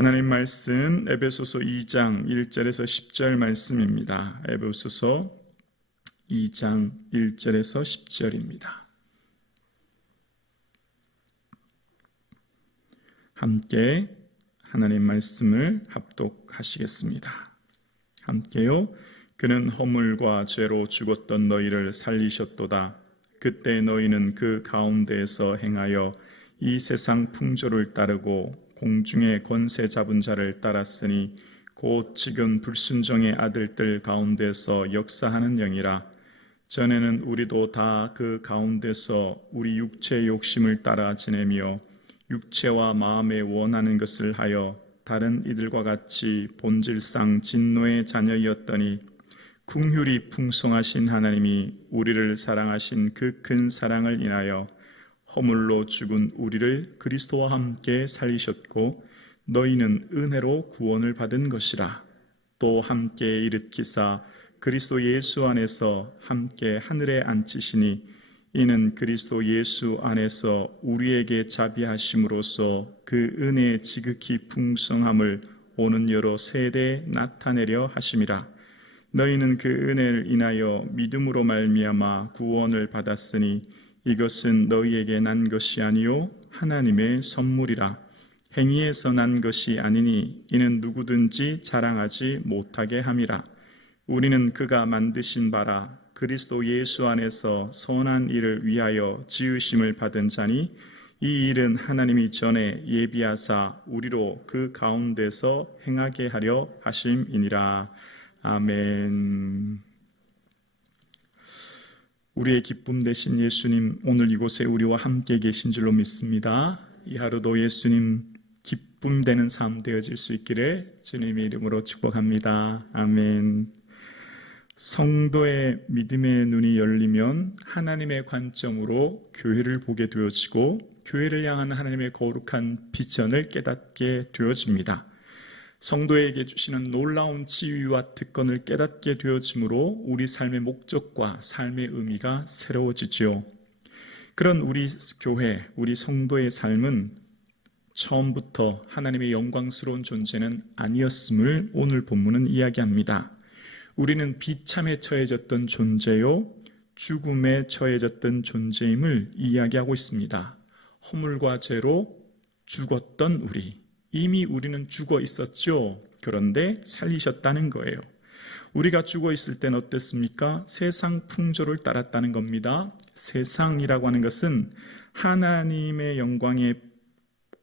하나님 말씀 에베소서 2장 1절에서 10절 말씀입니다. 에베소서 2장 1절에서 10절입니다. 함께 하나님 말씀을 합독하시겠습니다. 함께요. 그는 허물과 죄로 죽었던 너희를 살리셨도다. 그때 너희는 그 가운데에서 행하여 이 세상 풍조를 따르고 공중의 권세 잡은 자를 따랐으니 곧 지금 불순종의 아들들 가운데서 역사하는 영이라. 전에는 우리도 다 그 가운데서 우리 육체의 욕심을 따라 지내며 육체와 마음에 원하는 것을 하여 다른 이들과 같이 본질상 진노의 자녀이었더니 긍휼이 풍성하신 하나님이 우리를 사랑하신 그 큰 사랑을 인하여 허물로 죽은 우리를 그리스도와 함께 살리셨고 너희는 은혜로 구원을 받은 것이라. 또 함께 일으키사 그리스도 예수 안에서 함께 하늘에 앉히시니 이는 그리스도 예수 안에서 우리에게 자비하심으로써 그 은혜의 지극히 풍성함을 오는 여러 세대에 나타내려 하심이라. 너희는 그 은혜를 인하여 믿음으로 말미암아 구원을 받았으니 이것은 너희에게 난 것이 아니요 하나님의 선물이라. 행위에서 난 것이 아니니 이는 누구든지 자랑하지 못하게 함이라. 우리는 그가 만드신 바라 그리스도 예수 안에서 선한 일을 위하여 지으심을 받은 자니 이 일은 하나님이 전에 예비하사 우리로 그 가운데서 행하게 하려 하심이니라. 아멘. 우리의 기쁨 되신 예수님, 오늘 이곳에 우리와 함께 계신 줄로 믿습니다. 이 하루도 예수님 기쁨 되는 삶 되어질 수 있기를 주님의 이름으로 축복합니다. 아멘. 성도의 믿음의 눈이 열리면 하나님의 관점으로 교회를 보게 되어지고 교회를 향한 하나님의 거룩한 비전을 깨닫게 되어집니다. 성도에게 주시는 놀라운 지위와 특권을 깨닫게 되어지므로 우리 삶의 목적과 삶의 의미가 새로워지죠. 그런 우리 교회, 우리 성도의 삶은 처음부터 하나님의 영광스러운 존재는 아니었음을 오늘 본문은 이야기합니다. 우리는 비참에 처해졌던 존재요, 죽음에 처해졌던 존재임을 이야기하고 있습니다. 허물과 죄로 죽었던 우리, 이미 우리는 죽어 있었죠. 그런데 살리셨다는 거예요. 우리가 죽어 있을 땐 어땠습니까? 세상 풍조를 따랐다는 겁니다. 세상이라고 하는 것은 하나님의 영광에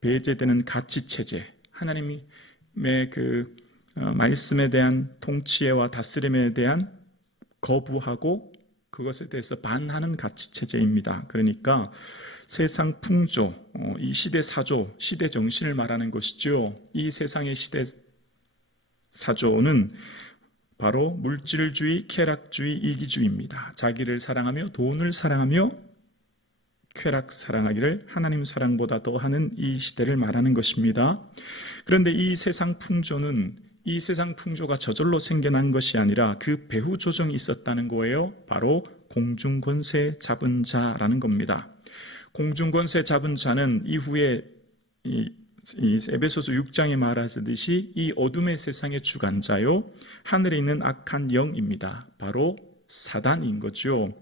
배제되는 가치체제, 하나님의 그 말씀에 대한 통치와 다스림에 대한 거부하고 그것에 대해서 반하는 가치체제입니다. 그러니까 세상 풍조, 이 시대 사조, 시대 정신을 말하는 것이죠. 이 세상의 시대 사조는 바로 물질주의, 쾌락주의, 이기주의입니다. 자기를 사랑하며 돈을 사랑하며 쾌락 사랑하기를 하나님 사랑보다 더 하는 이 시대를 말하는 것입니다. 그런데 이 세상 풍조는 이 세상 풍조가 저절로 생겨난 것이 아니라 그 배후 조정이 있었다는 거예요. 바로 공중권세 잡은 자라는 겁니다. 공중권세 잡은 자는 이후에 이 에베소서 6장에 말하듯이 이 어둠의 세상의 주관자요, 하늘에 있는 악한 영입니다. 바로 사단인 거죠.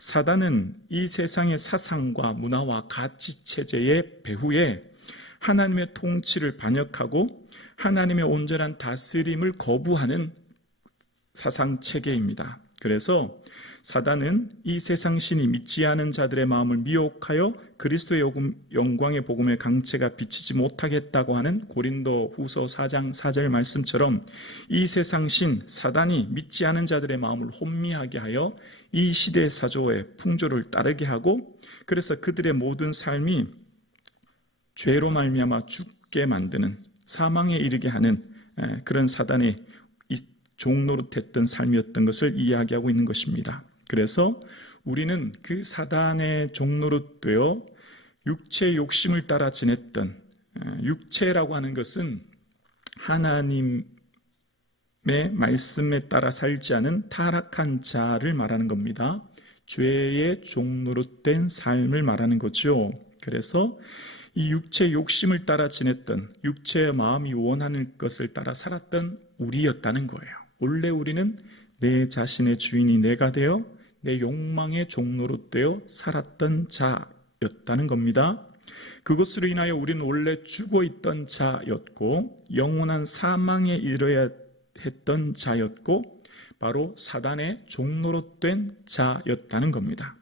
사단은 이 세상의 사상과 문화와 가치체제의 배후에 하나님의 통치를 반역하고 하나님의 온전한 다스림을 거부하는 사상체계입니다. 그래서 사단은 이 세상 신이 믿지 않은 자들의 마음을 미혹하여 그리스도의 영광의 복음의 강체가 비치지 못하겠다고 하는 고린도 후서 4장 4절 말씀처럼 이 세상 신 사단이 믿지 않은 자들의 마음을 혼미하게 하여 이 시대 사조의 풍조를 따르게 하고 그래서 그들의 모든 삶이 죄로 말미암아 죽게 만드는, 사망에 이르게 하는 그런 사단의 종노릇했던 삶이었던 것을 이야기하고 있는 것입니다. 그래서 우리는 그 사단의 종노릇되어 육체의 욕심을 따라 지냈던, 육체라고 하는 것은 하나님의 말씀에 따라 살지 않은 타락한 자를 말하는 겁니다. 죄의 종노릇된 삶을 말하는 거죠. 그래서 이 육체의 욕심을 따라 지냈던, 육체의 마음이 원하는 것을 따라 살았던 우리였다는 거예요. 원래 우리는 내 자신의 주인이 내가 되어 내 욕망의 종로로 되어 살았던 자였다는 겁니다. 그것으로 인하여 우리는 원래 죽어있던 자였고 영원한 사망에 이르러야 했던 자였고 바로 사단의 종로로 된 자였다는 겁니다.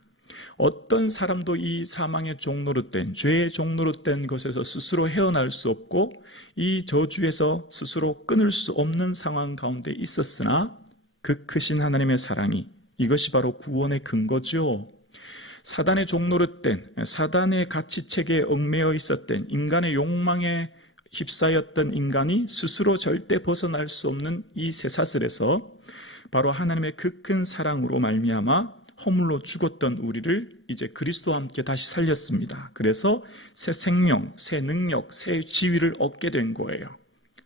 어떤 사람도 이 사망의 종로로 된, 죄의 종로로 된 것에서 스스로 헤어날 수 없고 이 저주에서 스스로 끊을 수 없는 상황 가운데 있었으나 그 크신 하나님의 사랑이, 이것이 바로 구원의 근거죠. 사단의 종로로 된, 사단의 가치체계에 얽매여 있었던, 인간의 욕망에 휩싸였던 인간이 스스로 절대 벗어날 수 없는 이 쇠사슬에서 바로 하나님의 그 큰 사랑으로 말미암아 허물로 죽었던 우리를 이제 그리스도와 함께 다시 살렸습니다. 그래서 새 생명, 새 능력, 새 지위를 얻게 된 거예요.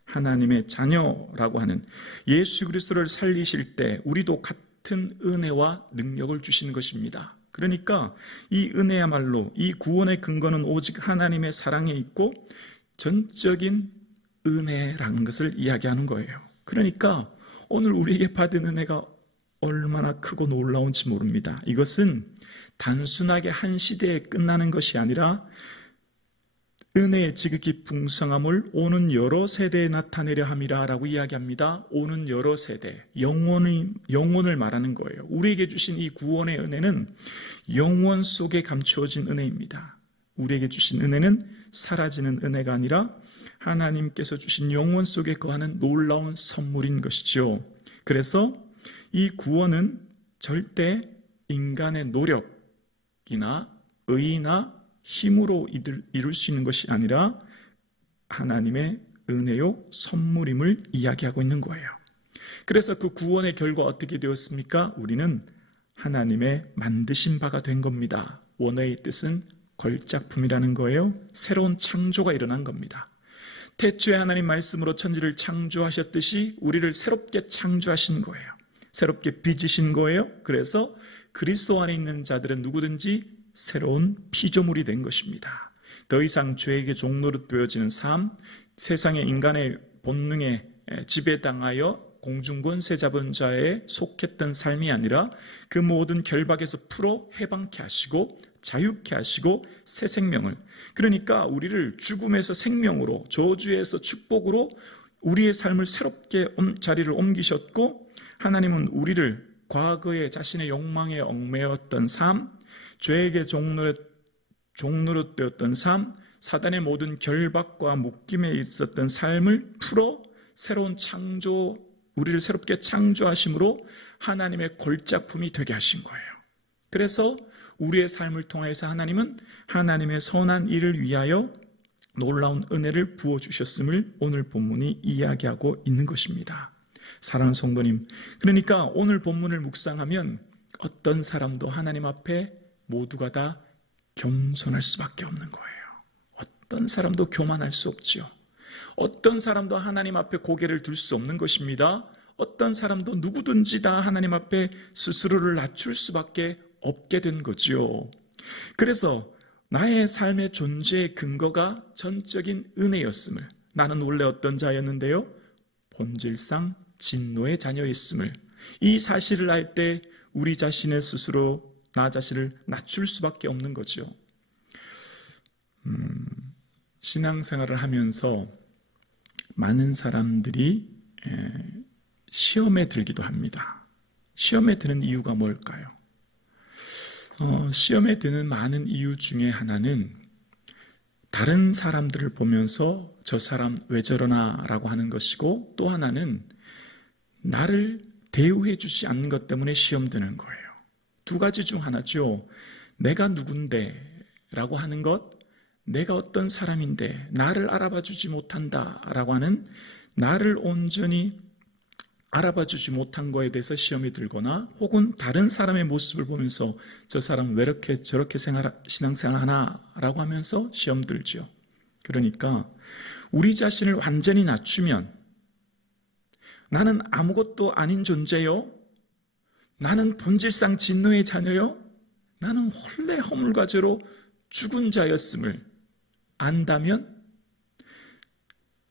하나님의 자녀라고 하는 예수 그리스도를 살리실 때 우리도 같은 은혜와 능력을 주신 것입니다. 그러니까 이 은혜야말로, 이 구원의 근거는 오직 하나님의 사랑에 있고 전적인 은혜라는 것을 이야기하는 거예요. 그러니까 오늘 우리에게 받은 은혜가 얼마나 크고 놀라운지 모릅니다. 이것은 단순하게 한 시대에 끝나는 것이 아니라 은혜의 지극히 풍성함을 오는 여러 세대에 나타내려 함이라 라고 이야기합니다. 오는 여러 세대, 영원을 말하는 거예요. 우리에게 주신 이 구원의 은혜는 영원 속에 감추어진 은혜입니다. 우리에게 주신 은혜는 사라지는 은혜가 아니라 하나님께서 주신 영원 속에 거하는 놀라운 선물인 것이죠. 그래서 이 구원은 절대 인간의 노력이나 의나 힘으로 이룰 수 있는 것이 아니라 하나님의 은혜요 선물임을 이야기하고 있는 거예요. 그래서 그 구원의 결과 어떻게 되었습니까? 우리는 하나님의 만드신 바가 된 겁니다. 원어의 뜻은 걸작품이라는 거예요. 새로운 창조가 일어난 겁니다. 태초에 하나님 말씀으로 천지를 창조하셨듯이 우리를 새롭게 창조하신 거예요. 새롭게 빚으신 거예요. 그래서 그리스도 안에 있는 자들은 누구든지 새로운 피조물이 된 것입니다. 더 이상 죄에게 종로로 되어지는 삶, 세상의 인간의 본능에 지배당하여 공중권세 잡은 자에 속했던 삶이 아니라 그 모든 결박에서 풀어 해방케 하시고 자유케 하시고 새 생명을, 그러니까 우리를 죽음에서 생명으로, 저주에서 축복으로 우리의 삶을 새롭게 자리를 옮기셨고, 하나님은 우리를 과거에 자신의 욕망에 얽매였던 삶, 죄에게 종로로 되었던 삶, 사단의 모든 결박과 묶임에 있었던 삶을 풀어 새로운 창조, 우리를 새롭게 창조하심으로 하나님의 골작품이 되게 하신 거예요. 그래서 우리의 삶을 통해서 하나님은 하나님의 선한 일을 위하여 놀라운 은혜를 부어주셨음을 오늘 본문이 이야기하고 있는 것입니다. 사랑하는 성도님, 그러니까 오늘 본문을 묵상하면 어떤 사람도 하나님 앞에 모두가 다 겸손할 수밖에 없는 거예요. 어떤 사람도 교만할 수 없지요. 어떤 사람도 하나님 앞에 고개를 들 수 없는 것입니다. 어떤 사람도 누구든지 다 하나님 앞에 스스로를 낮출 수밖에 없게 된 거지요. 그래서 나의 삶의 존재의 근거가 전적인 은혜였음을, 나는 원래 어떤 자였는데요? 본질상 진노의 자녀였음을, 이 사실을 알 때 우리 자신의 스스로 나 자신을 낮출 수밖에 없는 거죠. 신앙생활을 하면서 많은 사람들이 시험에 들기도 합니다. 시험에 드는 이유가 뭘까요? 시험에 드는 많은 이유 중에 하나는 다른 사람들을 보면서 저 사람 왜 저러나 라고 하는 것이고, 또 하나는 나를 대우해 주지 않는 것 때문에 시험 드는 거예요. 두 가지 중 하나죠. 내가 누군데 라고 하는 것, 내가 어떤 사람인데 나를 알아봐 주지 못한다 라고 하는, 나를 온전히 알아봐 주지 못한 거에 대해서 시험이 들거나, 혹은 다른 사람의 모습을 보면서 저 사람 왜 이렇게 저렇게 신앙생활 하나 라고 하면서 시험 들죠. 그러니까 우리 자신을 완전히 낮추면 나는 아무것도 아닌 존재요, 나는 본질상 진노의 자녀요, 나는 원래 허물과 죄로 죽은 자였음을 안다면,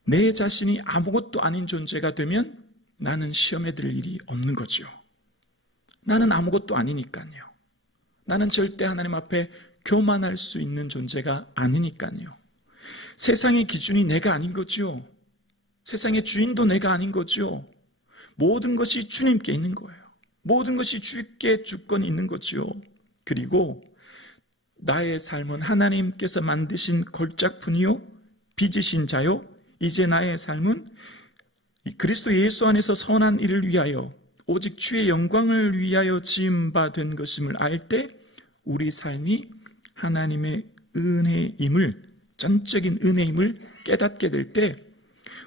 내 자신이 아무것도 아닌 존재가 되면 나는 시험에 들 일이 없는 거죠. 나는 아무것도 아니니까요. 나는 절대 하나님 앞에 교만할 수 있는 존재가 아니니까요. 세상의 기준이 내가 아닌 거죠. 세상의 주인도 내가 아닌 거죠. 모든 것이 주님께 있는 거예요. 모든 것이 주께 주권이 있는 거죠. 그리고 나의 삶은 하나님께서 만드신 걸작품이요 빚으신 자요, 이제 나의 삶은 그리스도 예수 안에서 선한 일을 위하여 오직 주의 영광을 위하여 지음바 된 것임을 알 때 우리 삶이 하나님의 은혜임을, 전적인 은혜임을 깨닫게 될 때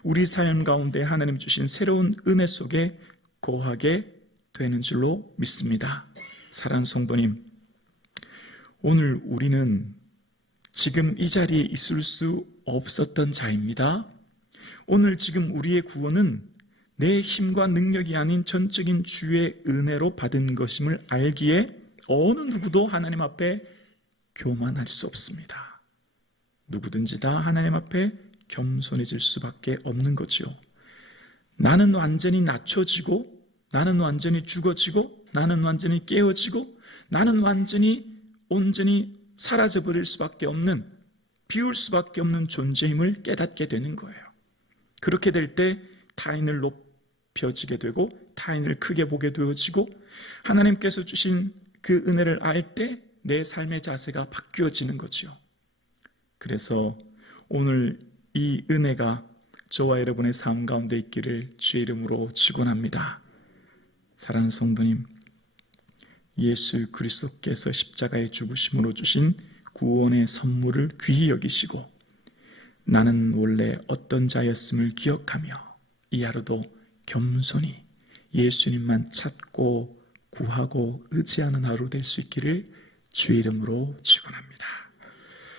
우리 삶 가운데 하나님 주신 새로운 은혜 속에 거하게 되는 줄로 믿습니다. 사랑하는 성도님, 오늘 우리는 지금 이 자리에 있을 수 없었던 자입니다. 오늘 지금 우리의 구원은 내 힘과 능력이 아닌 전적인 주의 은혜로 받은 것임을 알기에 어느 누구도 하나님 앞에 교만할 수 없습니다. 누구든지 다 하나님 앞에 겸손해질 수밖에 없는 거죠. 나는 완전히 낮춰지고, 나는 완전히 죽어지고, 나는 완전히 깨어지고, 나는 온전히 사라져버릴 수밖에 없는, 비울 수밖에 없는 존재임을 깨닫게 되는 거예요. 그렇게 될 때 타인을 높여지게 되고 타인을 크게 보게 되어지고 하나님께서 주신 그 은혜를 알 때 내 삶의 자세가 바뀌어지는 거죠. 그래서 오늘 이 은혜가 저와 여러분의 삶 가운데 있기를 주의 이름으로 축원합니다. 사랑하는 성도님, 예수 그리스도께서 십자가의 죽으심으로 주신 구원의 선물을 귀히 여기시고 나는 원래 어떤 자였음을 기억하며 이 하루도 겸손히 예수님만 찾고 구하고 의지하는 하루 될 수 있기를 주의 이름으로 축원합니다.